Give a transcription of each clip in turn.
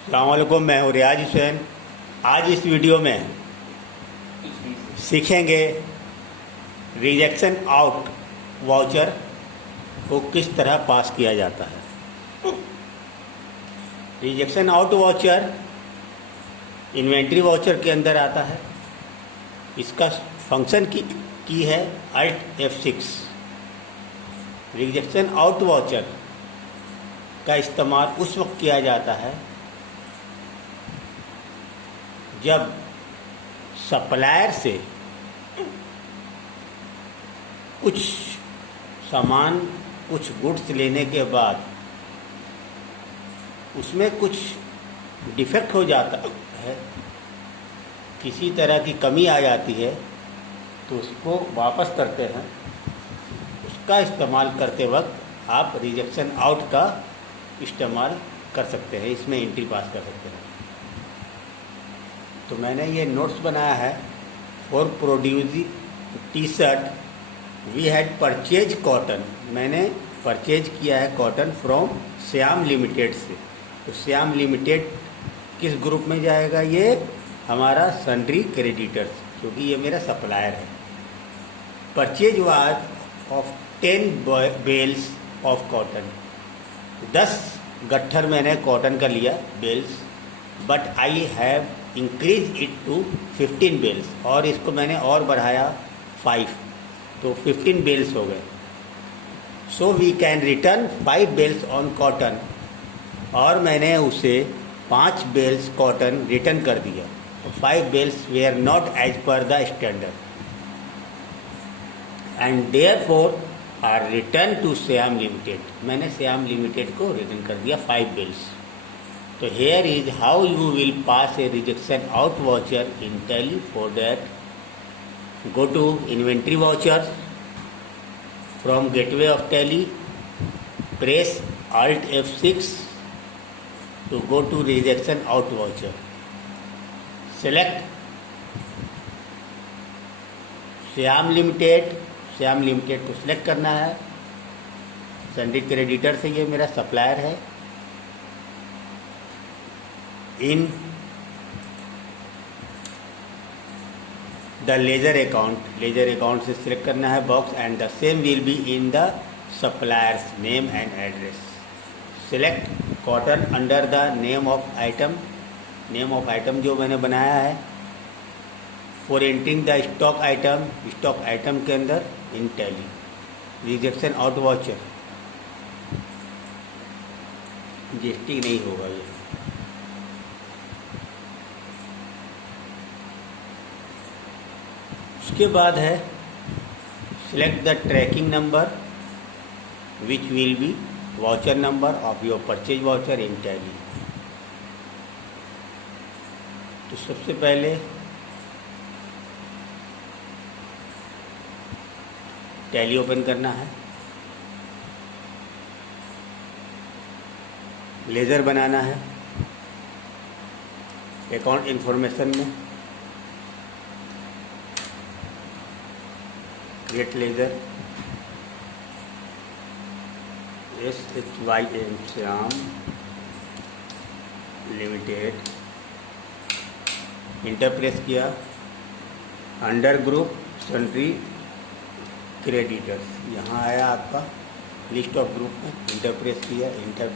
अस्सलामुअलैकुम, मैं हूँ रियाज हुसैन। आज इस वीडियो में सीखेंगे रिजेक्शन आउट वाउचर को किस तरह पास किया जाता है। Rejection out voucher inventory voucher के अंदर आता है। इसका फंक्शन की है Alt F6। Rejection out voucher का इस्तेमाल उस वक्त किया जाता है जब सप्लायर से कुछ सामान, कुछ गुड्स लेने के बाद उसमें कुछ डिफेक्ट हो जाता है, किसी तरह की कमी आ जाती है, तो उसको वापस करते हैं। उसका इस्तेमाल करते वक्त आप रिजेक्शन आउट का इस्तेमाल कर सकते हैं, इसमें एंट्री पास कर सकते हैं। तो मैंने ये नोट्स बनाया है for producing T shirt we had purchase cotton. मैंने परचेज किया है कॉटन फ्रॉम श्याम लिमिटेड से। तो श्याम लिमिटेड किस ग्रुप में जाएगा? ये हमारा सन्ड्री क्रेडिटर्स, क्योंकि ये मेरा सप्लायर है। Purchase was of 10 bales of cotton. 10 गट्ठर मैंने कॉटन का लिया, bales, but I have increase it to 15 bales, और इसको मैंने और बढ़ाया 5, तो 15 बेल्स हो गए। So we can return 5 bales on cotton, और मैंने उसे 5 बेल्स कॉटन रिटर्न कर दिया। तो 5 bales were not as per the standard and therefore are return to Shyam limited. मैंने श्याम लिमिटेड को रिटर्न कर दिया 5 बेल्स। तो here is how you will pass a rejection out voucher in Tally. For that, go to inventory vouchers from gateway of Tally, press Alt F6 to go to rejection out voucher. Select Shyam limited को select करना है। Sundry creditor से ये मेरा supplier है। In the ledger account से select करना है box, and the same will be in the suppliers name and address. Select cotton under the name of item जो मैंने बनाया है। For entering the stock item के अंदर in Tally. Rejection out voucher GST नहीं होगा ये। उसके बाद है select the tracking number which will be voucher number of your purchase voucher in tally. तो सबसे पहले टैली ओपन करना है, लेज़र बनाना है। अकाउंट इन्फॉर्मेशन में create ledger SHYM Shyam limited, enter press किया। अंडर ग्रुप सन्ड्री क्रेडिटर्स, यहाँ आया आपका लिस्ट ऑफ ग्रुप में। इंटर प्रेस किया, इंटर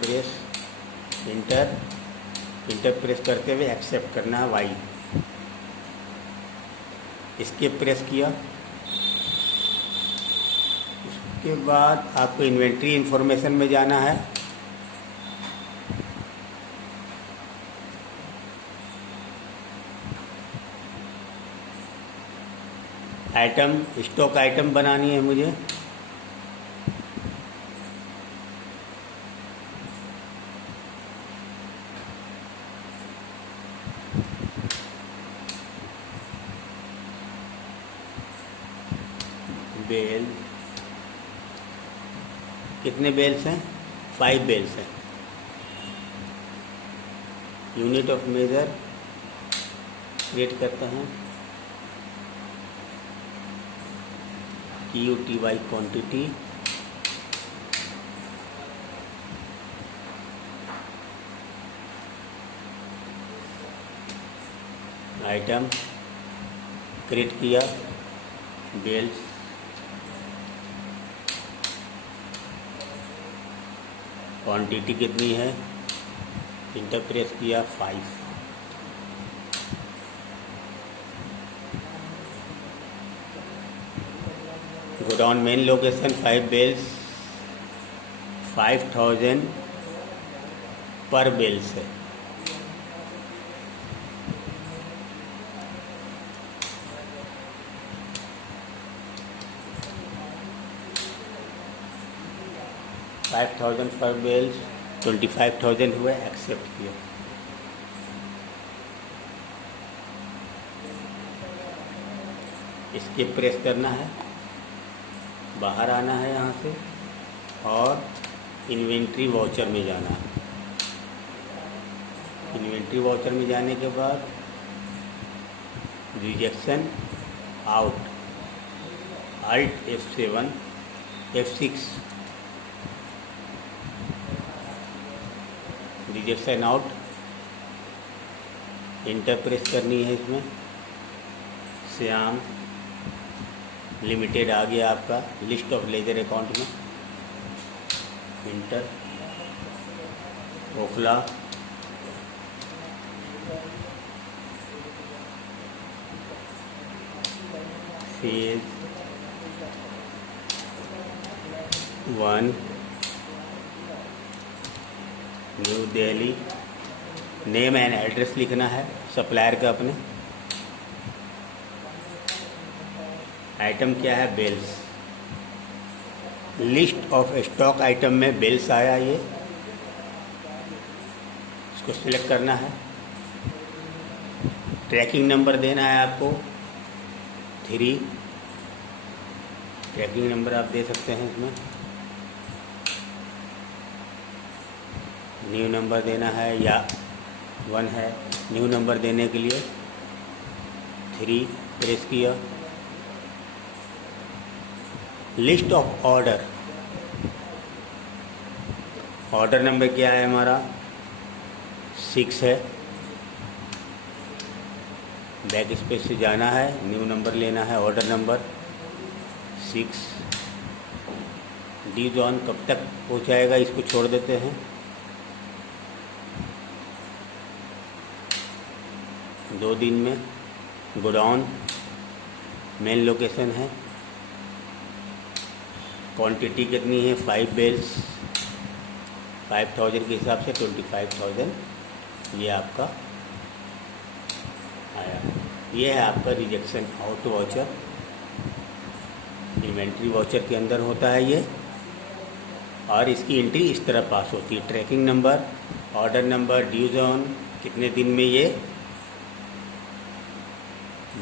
प्रेस करते हुए एक्सेप्ट करना है वाई। एस्केप प्रेस किया। के बाद आपको इन्वेंट्री इंफॉर्मेशन में जाना है। स्टॉक आइटम बनानी है मुझे। बेल, कितने बेल्स हैं? 5 बेल्स हैं। यूनिट ऑफ मेजर क्रिएट करते हैं, QTY क्वांटिटी, आइटम क्रिएट किया, बेल्स, क्वांटिटी कितनी है, इंटर प्रेस किया 5, गोडाउन मेन लोकेशन 5 बेल्स, 5000 पर बेल्स है। $5,000 पर बेल्स, 25,000 हुए, एक्सेप्ट किया। इसके प्रेस करना है, बाहर आना है यहाँ से और इन्वेंट्री वाउचर में जाना है। इन्वेंट्री वाउचर में जाने के बाद rejection out, Alt F7 F6, rejection out, enter press करनी है। इसमें श्याम लिमिटेड आ गया आपका लिस्ट ऑफ लेजर अकाउंट में, enter, Okhla, phase 1, new Delhi. Name and address लिखना है सप्लायर का अपने। आइटम क्या है, bales. List of stock item में बेल्स आया, ये इसको सिलेक्ट करना है। ट्रैकिंग नंबर देना है आपको 3, ट्रैकिंग नंबर आप दे सकते हैं इसमें। न्यू नंबर देना है या 1 है, न्यू नंबर देने के लिए 3 प्रेस किया। List of order, order number क्या है हमारा 6 है, बैक स्पेस से जाना है, न्यू नंबर लेना है, ऑर्डर नंबर 6। डी जॉन कब तक पहुंचाएगा इसको छोड़ देते हैं, 2 दिन में। गोडाउन मेन लोकेशन है, क्वांटिटी कितनी है 5 बेल्स, 5000 के हिसाब से 25,000 ये आपका आया। ये है आपका rejection out voucher, inventory voucher के अंदर होता है ये, और इसकी एंट्री इस तरह पास होती है। Tracking number, order number, due zone, कितने दिन में ये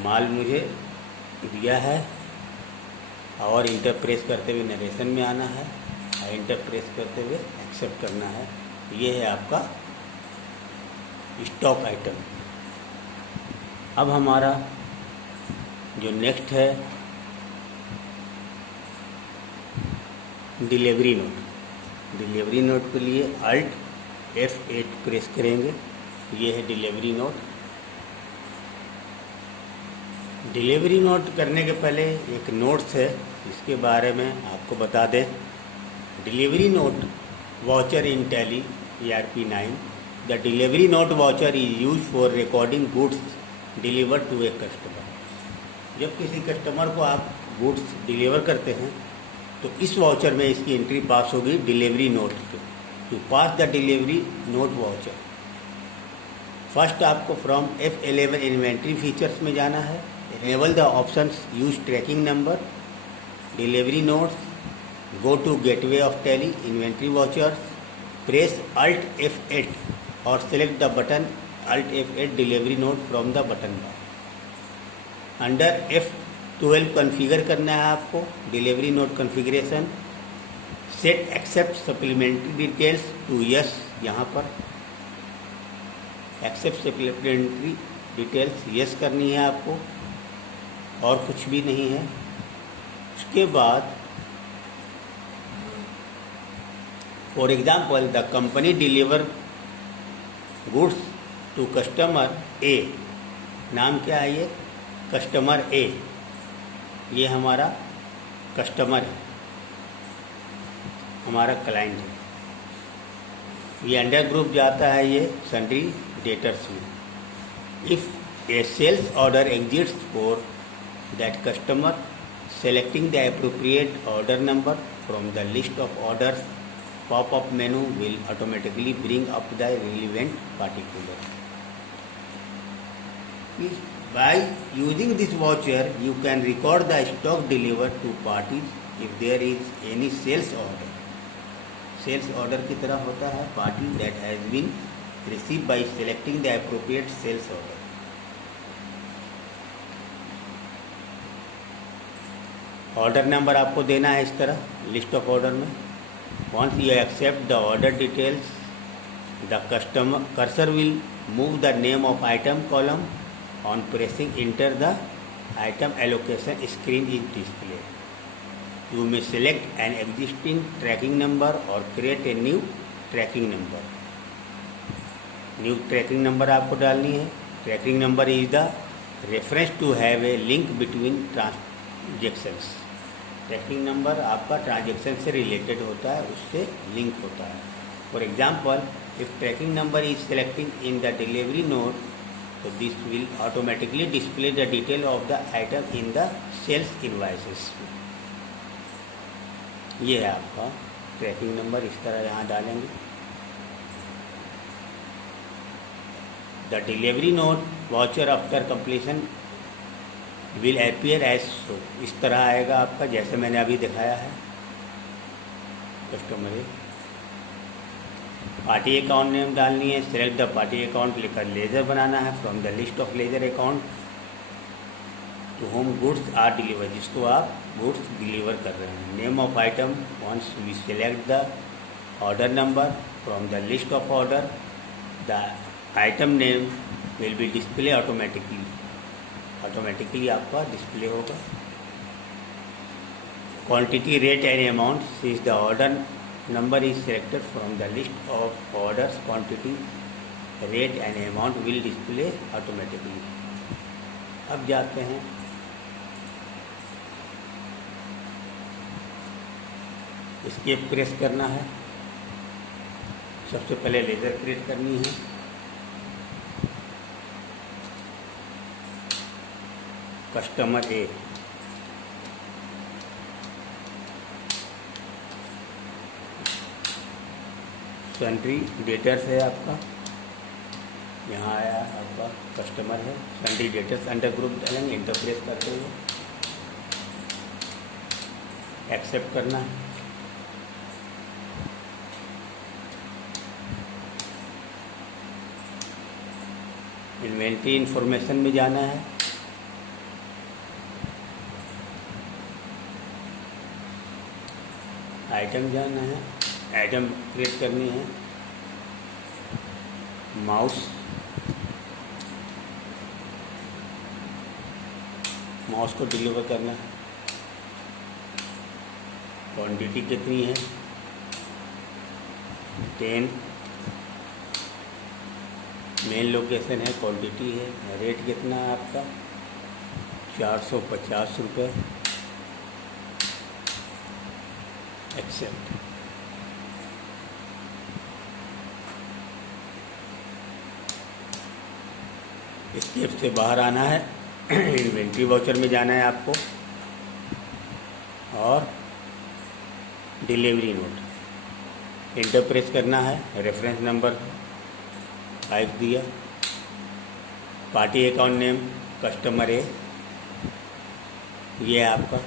माल मुझे दिया है, और इंटर प्रेस करते हुए नरेशन में आना है, और इंटर प्रेस करते हुए एक्सेप्ट करना है। ये है आपका स्टॉक आइटम। अब हमारा जो नेक्स्ट है डिलीवरी नोट। डिलीवरी नोट के लिए Alt F8 प्रेस करेंगे। ये है डिलीवरी नोट। डिलीवरी नोट करने के पहले एक नोट्स है, इसके बारे में आपको बता दें। Delivery note voucher in Tally ERP9। The delivery note voucher is use for recording goods deliver to a customer. जब किसी कस्टमर को आप गुड्स डिलीवर करते हैं तो इस वाउचर में इसकी एंट्री पास होगी डिलीवरी नोट पे। To pass the delivery note voucher, first आपको फ्रॉम F11 इन्वेंट्री फीचर्स में जाना है। Enable the options use tracking number, delivery notes, go to gateway of tally, inventory vouchers, press Alt F8 or select the button Alt F8 delivery note from the button bar. Under F12 configure करना है आपको delivery note configuration. Set accept supplementary details to yes, यहाँ पर accept supplementary details yes करनी है आपको, और कुछ भी नहीं है। उसके बाद for example the company deliver goods to customer a नाम क्या है ये? कस्टमर ए, ये हमारा कस्टमर है, हमारा क्लाइंट है। ये अंडर ग्रुप जाता है ये सन्ड्री डेटर्स में। If a sales order exists for that customer, selecting the appropriate order number from the list of orders, pop-up menu will automatically bring up the relevant particular. By using this voucher, you can record the stock delivered to parties if there is any sales order. Sales order की तरह होता है party that has been received by selecting the appropriate sales order. Order number आपको देना है इस तरह list of order में। Once you accept the order details, the customer cursor will move the name of item column on pressing enter the item allocation screen is display. You may select an existing tracking number और create a new tracking number. New tracking number आपको डालनी है। Tracking number is the reference to have a link between transactions. Trekking number आपका transaction से related होता है, उससे link होता है। For example, if tracking number is selecting in the delivery note, तो this will automatically display the detail of the item in the sales invoices. ये है आपका ट्रैकिंग नंबर, इस तरह यहाँ डालेंगे। The delivery note voucher after completion will appear as show. इस तरह आएगा आपका, जैसे मैंने अभी दिखाया है। कस्टमर पार्टी अकाउंट नेम डालनी है। सेलेक्ट द पार्टी अकाउंट लिखकर लेजर बनाना है from the list of ledger account to whom goods are deliver, जिसको आप गुड्स डिलीवर कर रहे हैं। Name of item, once we select the order number from the list of order, the item name will be display automatically आपका display होगा। Quantity, rate and amount, since the order number is selected from the list of orders, quantity, rate and amount will display automatically. अब जाते हैं escape press करना है। सबसे पहले laser create करनी है। कस्टमर ए, सन्ड्री डेटर्स है आपका, यहाँ आया आपका कस्टमर है। सन्ड्री डेटर्स अंडर ग्रुप डालेंगे, इंटर प्रेस करते हुए एक्सेप्ट करना है। इन्वेंट्री इंफॉर्मेशन में जाना है। आइटम जाना है, आइटम क्रिएट करनी है। माउस को डिलीवर करना है। क्वांटिटी कितनी है? 10। मेन लोकेशन है, क्वांटिटी है। रेट कितना है आपका? 450 रुपये। एक्सेप्ट। स्टेप से बाहर आना है। इन्वेंट्री वाउचर में जाना है आपको और डिलीवरी नोट इंटर प्रेस करना है। रेफरेंस नंबर 5 दिया। पार्टी अकाउंट नेम कस्टमर ए, ये है आपका।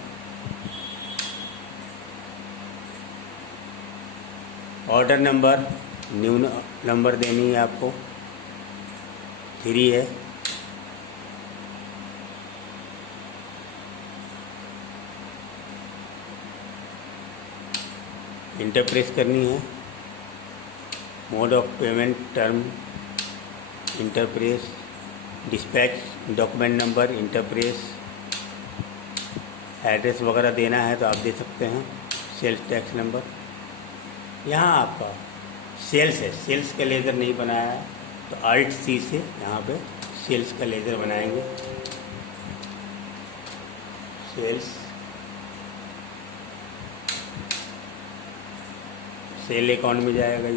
ऑर्डर नंबर न्यू नंबर देनी है आपको, 3 है। इंटर प्रेस करनी है। Mode of payment term enter press. Dispatch document number enter press. Address वगैरह देना है तो आप दे सकते हैं। Sales tax number. यहाँ आपका सेल्स है, सेल्स का लेजर नहीं बनाया है तो Alt C से यहाँ पे सेल्स का लेज़र बनाएंगे। सेल अकाउंट में जाएगा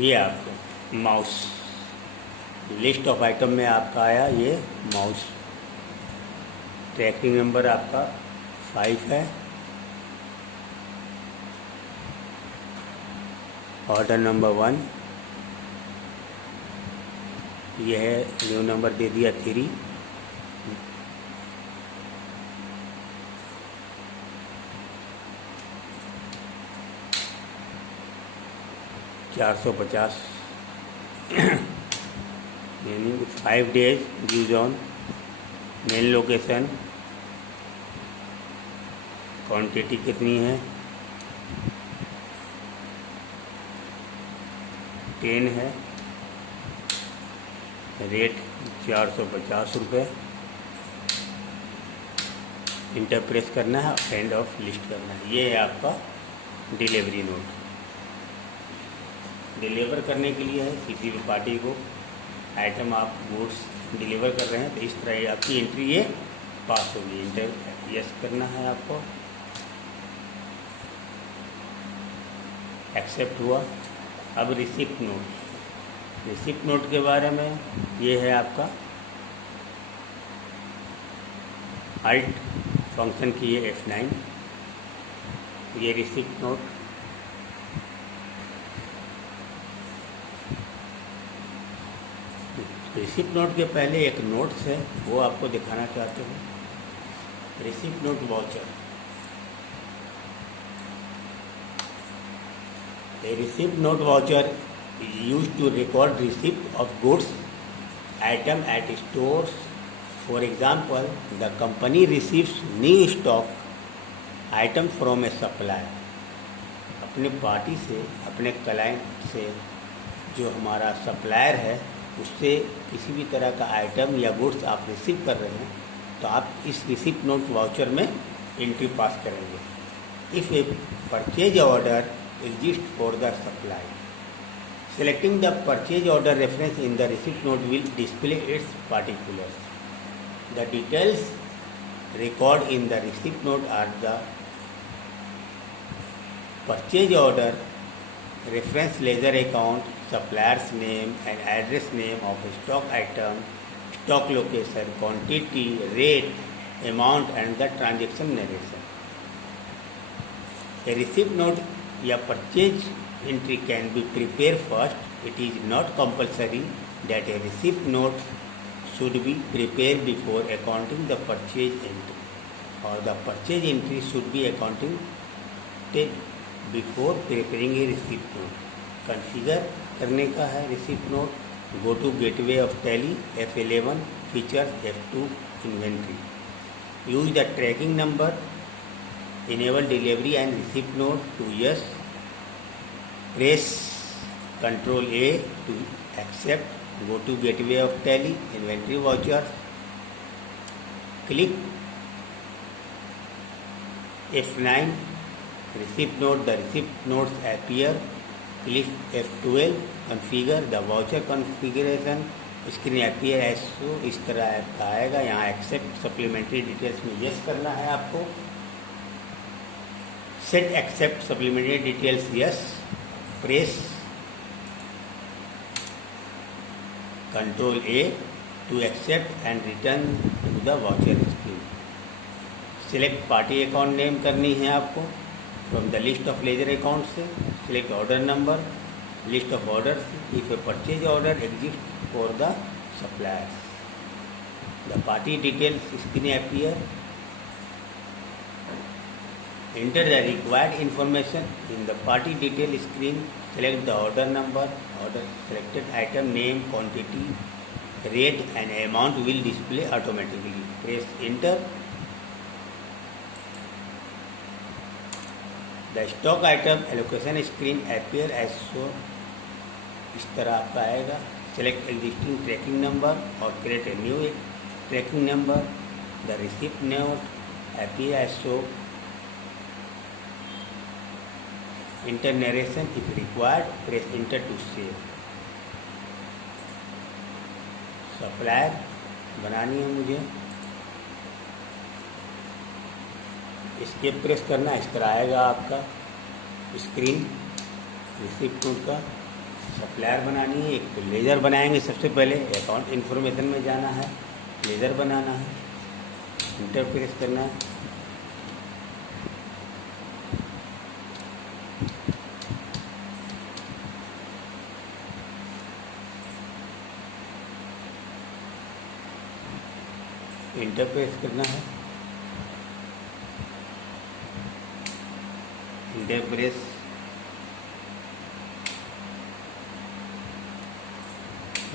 ये आपको माउस लिस्ट ऑफ आइटम में आपका आया ये माउस। ट्रैकिंग नंबर आपका 5 है। ऑर्डर नंबर 1 यह है। न्यू नंबर दे दिया 3। $450 यानी 5 days use on. Main location, quantity कितनी है 10 है। रेट ₹450। इंटर प्रेस करना है, एंड ऑफ लिस्ट करना है। ये है आपका डिलीवरी नोट। डिलीवर करने के लिए है किसी भी पार्टी को आइटम आप गुड्स डिलीवर कर रहे हैं तो इस तरह आपकी एंट्री ये पास होगी। इंटर यस करना है आपको। एक्सेप्ट हुआ। अब रिसिप्ट नोट। रिसिप्ट नोट के बारे में ये है आपका अल्ट फंक्शन की ये F9। ये रिसिप्ट नोट। रिसिप्ट नोट के पहले एक नोट्स है वो आपको दिखाना चाहते हैं। Receipt note voucher. A receipt note voucher is used to record receipt of goods item at stores. For example, the company receives new stock item from a supplier. अपने पार्टी से, अपने क्लाइंट से, जो हमारा सप्लायर है उससे किसी भी तरह का आइटम या गुड्स आप रिसीव कर रहे हैं तो आप इस रिसिप्ट नोट वाउचर में एंट्री पास करेंगे। If A purchase order exists for the supply, selecting the purchase order reference in the receipt note will display its particulars. The details recorded in the receipt note are the purchase order, reference ledger account, supplier's name and address name of stock item, stock location, quantity, rate, amount and the transaction narration. A receipt note या purchase entry can be prepare first. It is not compulsory that a receipt note should be prepare before accounting the purchase entry और the purchase entry should be accounting before preparing a receipt note. Configure करने का है receipt note. Go to gateway of Tally F11 features F2 inventory. Use the tracking number. Enable delivery and receipt note to yes. Press Ctrl A to accept. Go to gateway of tally, inventory voucher. Click F9 receipt note. The receipt notes appear. Click F12 configure. The voucher configuration screen appear as so। इस तरह आएगा। यहाँ accept supplementary details में yes करना है आपको। Set accept supplementary details yes. Press Ctrl A to accept and return to the voucher screen. Select party account name करनी है आपको from the list of ledger accounts से। Select order number, list of orders if a purchase order exists for the suppliers. The party details screen appear. Enter the required information in the party detail screen. Select the order number, order selected item name, quantity, rate and amount will display automatically. Press enter. The stock item allocation screen appear as so। इस तरह आपका आएगा। Select existing tracking number or create a new tracking number. The receipt note appear as so। Enter narration if required, press enter to save. Supplier बनानी है मुझे, escape press करना, इस तरह आएगा आपका स्क्रीन रिसिप्ट का। सप्लायर बनानी है, एक तो लेज़र बनाएंगे सबसे पहले, अकाउंट इन्फॉर्मेशन में जाना है, लेज़र बनाना है, इंटर प्रेस करना है। इंटर प्रेस करना है, enter press,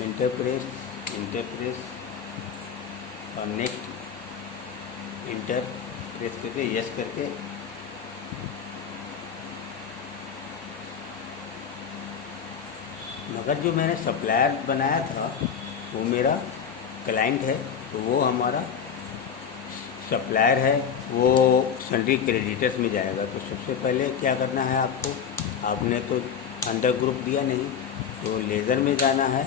enter press, enter press और नेक्स्ट इंटर प्रेस करके यस करके मगर जो मैंने सप्लायर बनाया था वो मेरा क्लाइंट है, तो वो हमारा सप्लायर है, वो सन्ड्री क्रेडिटर्स में जाएगा। तो सबसे पहले क्या करना है आपको, आपने तो अंडर ग्रुप दिया नहीं, तो लेज़र में जाना है,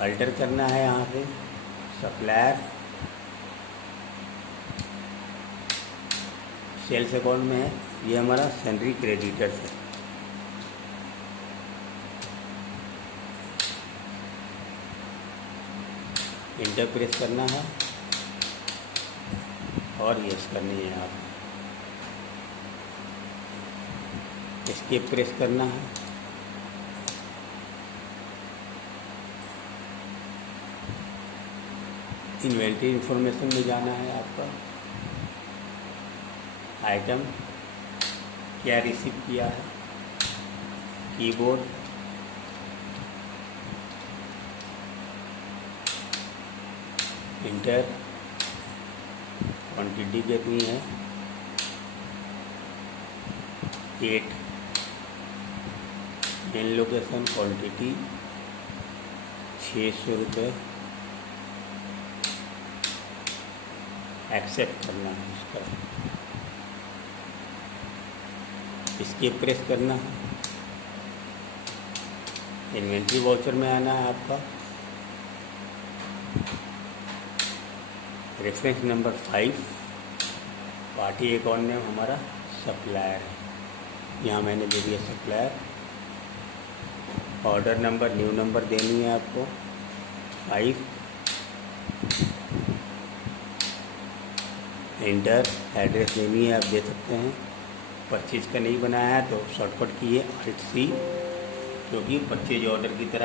अल्टर करना है, यहाँ से सप्लायर सेल्स अकाउंट में है, ये हमारा सन्ड्री क्रेडिटर्स है। इंटर प्रेस करना है और यस करनी है आपको, एस्केप प्रेस करना है, इन्वेंटरी इंफॉर्मेशन में जाना है आपका, आइटम क्या रिसीव किया है, कीबोर्ड, इंटर, क्वांटिटी कितनी है 8, मेन लोकेशन क्वांटिटी 600 रुपये, एक्सेप्ट करना है इसका, इसके प्रेस करना है, इन्वेंट्री वाउचर में आना है आपका, reference number 5, party account name हमारा सप्लायर है, यहाँ मैंने दे दिया supplier, order number new number देनी है आपको 5, इंटर, एड्रेस देनी है, आप दे सकते हैं। परचेज का नहीं बनाया है तो शॉर्टकट की है Alt+C, क्योंकि परचेज ऑर्डर की तरह है।